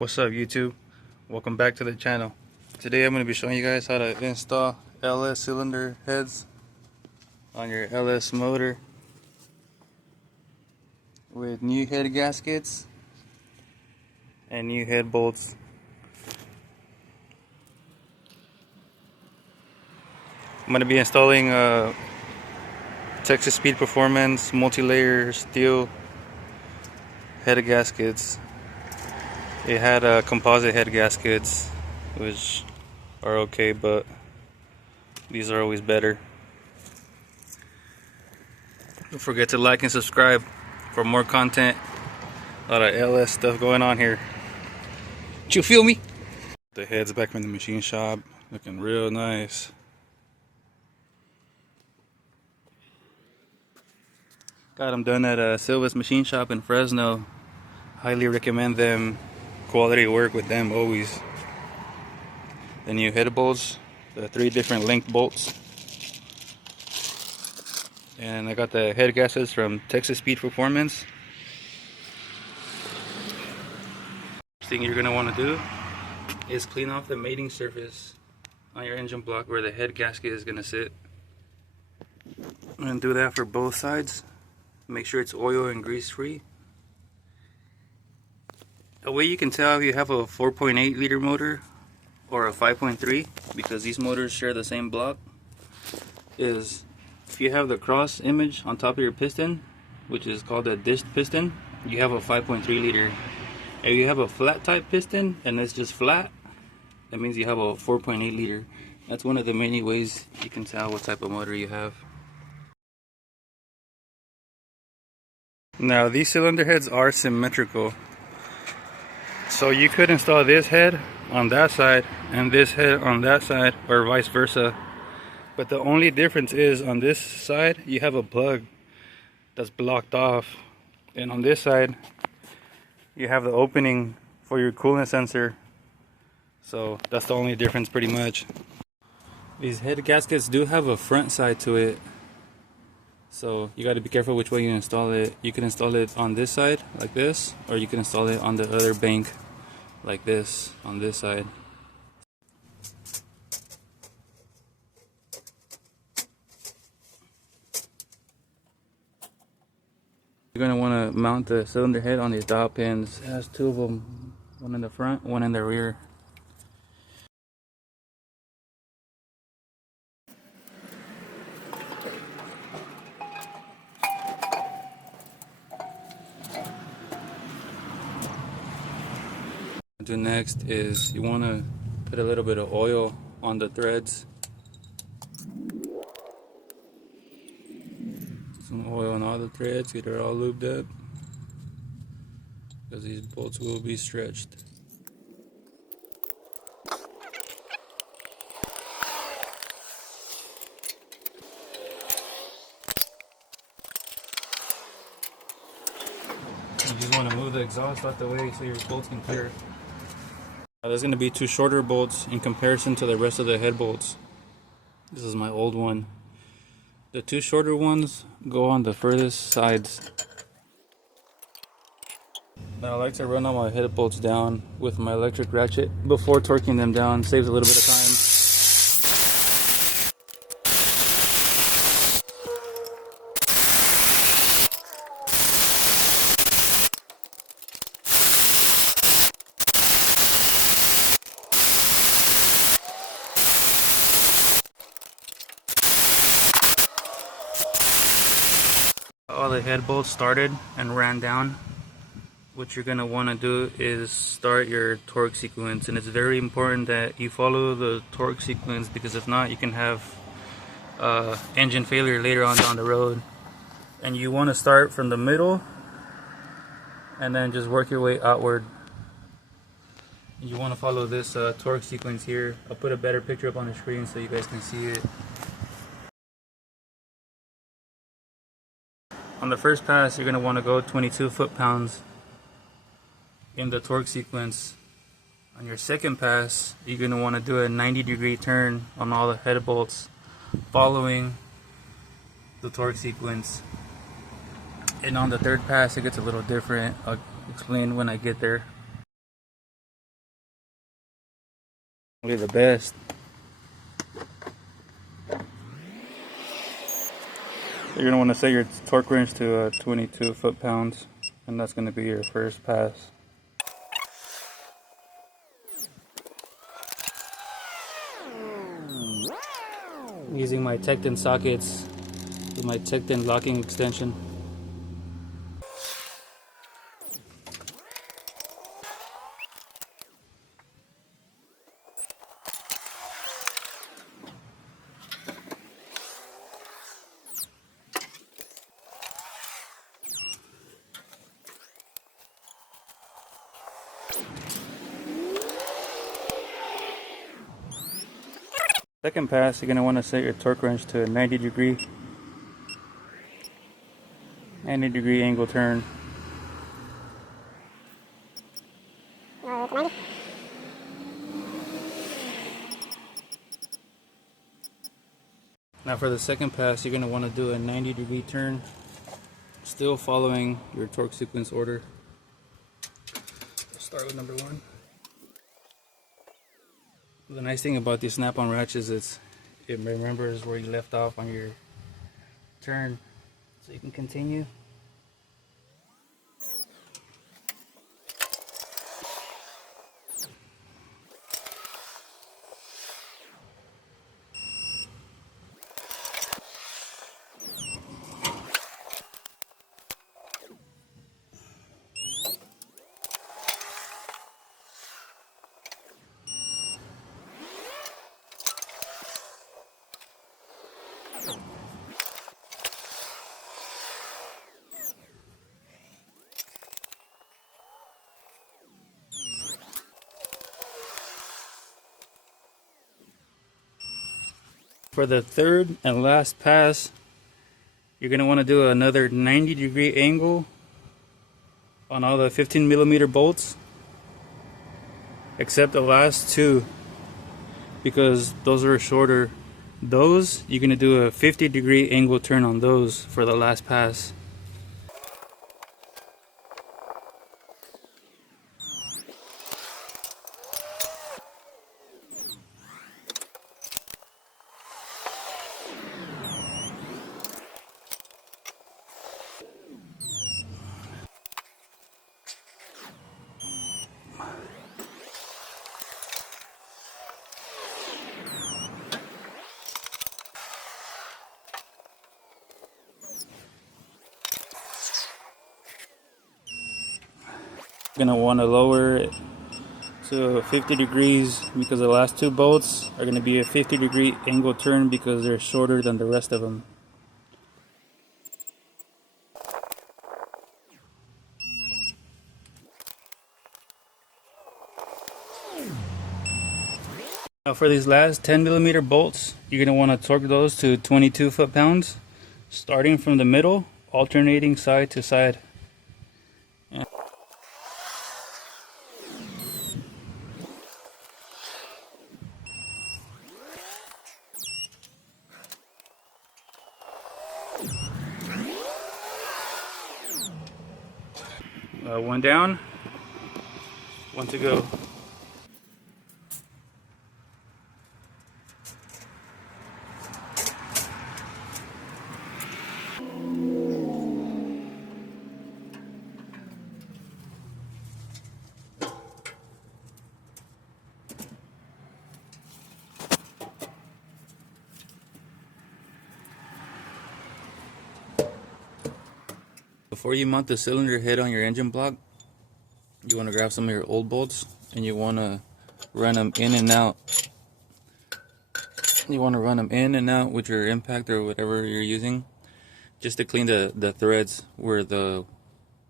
What's up YouTube? Welcome back to the channel. Today I'm going to be showing you guys how to install LS cylinder heads on your LS motor with new head gaskets and new head bolts. I'm going to be installing Texas Speed Performance multi-layer steel head gaskets. It had composite head gaskets, which are okay, but these are always better. Don't forget to like and subscribe for more content. A lot of LS stuff going on here. You feel me? The head's back from the machine shop, looking real nice. Got them done at Silva's machine shop in Fresno. Highly recommend them. Quality work with them always. The new head bolts, the 3 different length bolts, and I got the head gaskets from Texas Speed Performance. First thing you're gonna want to do is clean off the mating surface on your engine block where the head gasket is gonna sit. I'm gonna do that for both sides. Make sure it's oil and grease free. A way you can tell if you have a 4.8 liter motor or a 5.3, because these motors share the same block, is if you have the cross image on top of your piston, which is called a disc piston, you have a 5.3 liter. If you have a flat type piston and it's just flat, that means you have a 4.8 liter. That's one of the many ways you can tell what type of motor you have. Now these cylinder heads are symmetrical. So you could install this head on that side and this head on that side, or vice versa. But the only difference is on this side you have a plug that's blocked off, and on this side you have the opening for your coolant sensor. So that's the only difference pretty much. These head gaskets do have a front side to it, so you got to be careful which way you install it. You can install it on this side like this, or you can install it on the other bank like this on this side. You're going to want to mount the cylinder head on these dowel pins. It has 2 of them, one in the front, one in the rear. What you do next is you want to put a little bit of oil on the threads. Some oil on all the threads, get it all lubed up, because these bolts will be stretched. You just want to move the exhaust out the way so your bolts can clear. Now there's going to be 2 shorter bolts in comparison to the rest of the head bolts. This is my old one. The 2 shorter ones go on the furthest sides. Now I like to run all my head bolts down with my electric ratchet before torquing them down. Saves a little bit of time. All the head bolts started and ran down. What you're going to want to do is start your torque sequence, and it's very important that you follow the torque sequence, because if not you can have engine failure later on down the road. And you want to start from the middle and then just work your way outward. You want to follow this torque sequence here. I'll put a better picture up on the screen so you guys can see it. On the first pass you're going to want to go 22 foot-pounds in the torque sequence. On your second pass you're going to want to do a 90-degree turn on all the head bolts following the torque sequence. And on the third pass it gets a little different. I'll explain when I get there. Only the best. You're going to want to set your torque wrench to 22 foot-pounds, and that's going to be your first pass. Using my Tecton sockets with my Tecton locking extension. Second pass, you're going to want to set your torque wrench to a 90 degree angle turn. Now for the second pass, you're going to want to do a 90 degree turn, still following your torque sequence order. Start with number 1. The nice thing about these snap-on ratchets is it remembers where you left off on your turn, so you can continue. For the third and last pass, you're going to want to do another 90 degree angle on all the 15 millimeter bolts, except the last 2, because those are shorter. Those, you're going to do a 50 degree angle turn on those for the last pass. Gonna want to lower it to 50 degrees because the last 2 bolts are going to be a 50 degree angle turn because they're shorter than the rest of them. Now for these last 10 millimeter bolts, you're going to want to torque those to 22 foot-pounds, starting from the middle, alternating side to side. One down, 1 to go. Before you mount the cylinder head on your engine block, you want to grab some of your old bolts and you want to run them in and out. You want to run them in and out with your impact or whatever you're using, just to clean the threads where the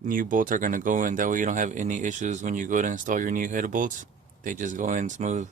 new bolts are going to go in. That way you don't have any issues when you go to install your new head bolts. They just go in smooth.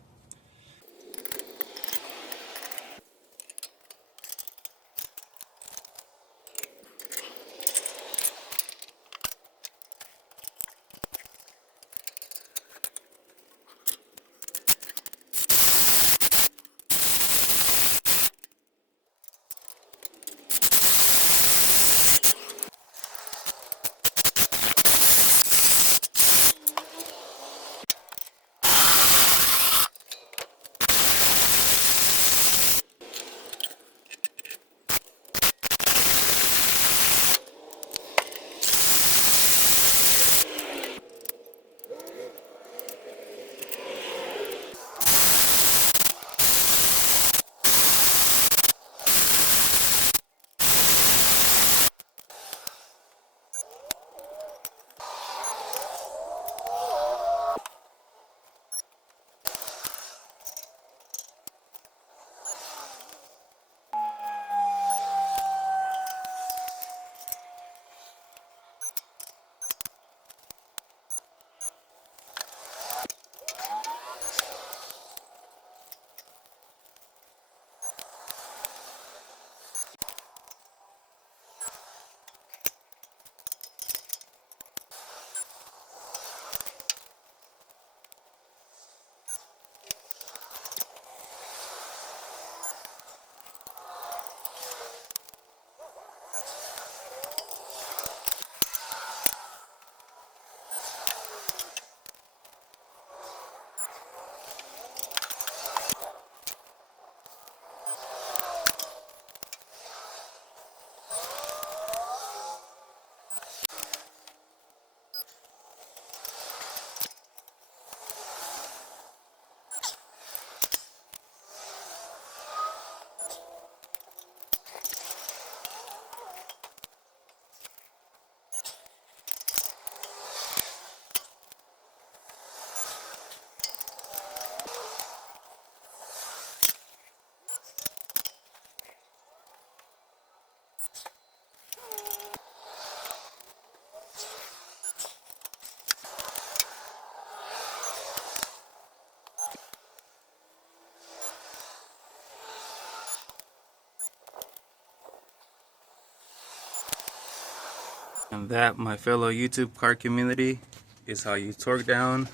And that, my fellow YouTube car community, is how you torque down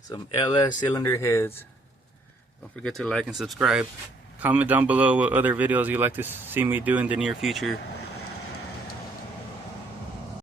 some LS cylinder heads. Don't forget to like and subscribe. Comment down below what other videos you'd like to see me do in the near future.